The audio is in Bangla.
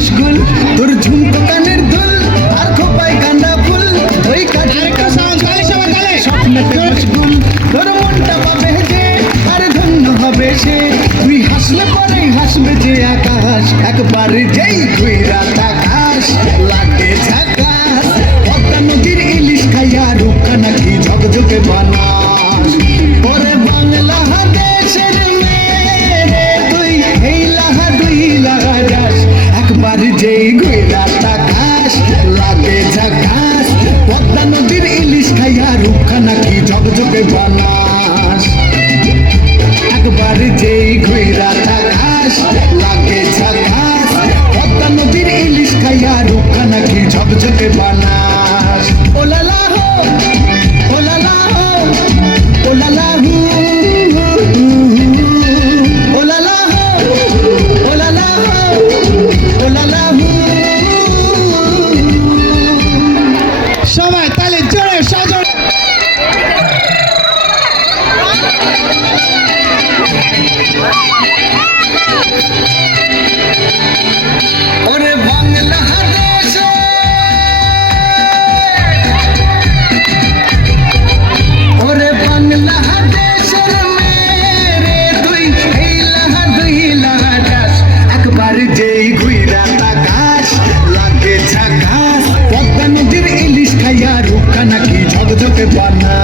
মশগুল তোর ঝুমকো কানের দুল আর খোপায় গাঁদা ফুল ওই কাজের স্বপ্নতে মশগুল তোর মনটা পাবে যে আর ধন্য হবে সে তুই হাসলে পরেই হাসবে যে আকাশ একবার যেই তুই রাত আকাশ লাগে ঝাকাস পদ্মা নদীর ইলিশ খাইয়া রূপকা নাকি ঝকঝকে বানাস ওরে বাংলা দেশের মেয়ে তুই এই লাহা দুই লাহা যাস একবার যেই ঘুরা আকাশ লাগে ঝাকাস পদ্মা নদীর ইলিশ খাইয়া রূপকা নাকি ঝকঝকে বানাস একবার যেই ঘুরা আকাশ লাগে ঝাকাস পদ্মা নদীর ইলিশ খাইয়া রূপকা নাকি ঝকঝকে বানাস ওলালা হো ওলালা হো ওলালা হু ওলালা হো ওলালা হো ওলালা হু সবাই তাহলে জোরে সজোরে ওরে বাংলা দেশে ওরে বাংলা দেশের মেরে তুই এই লাহা দুই লাহা যাস একবার যেই ঘুইরা তাকাস লাগে ঝাকাস পদ্মা নদীর ইলিশ খাইয়া রূপকা নাকি ঝকঝকে বানা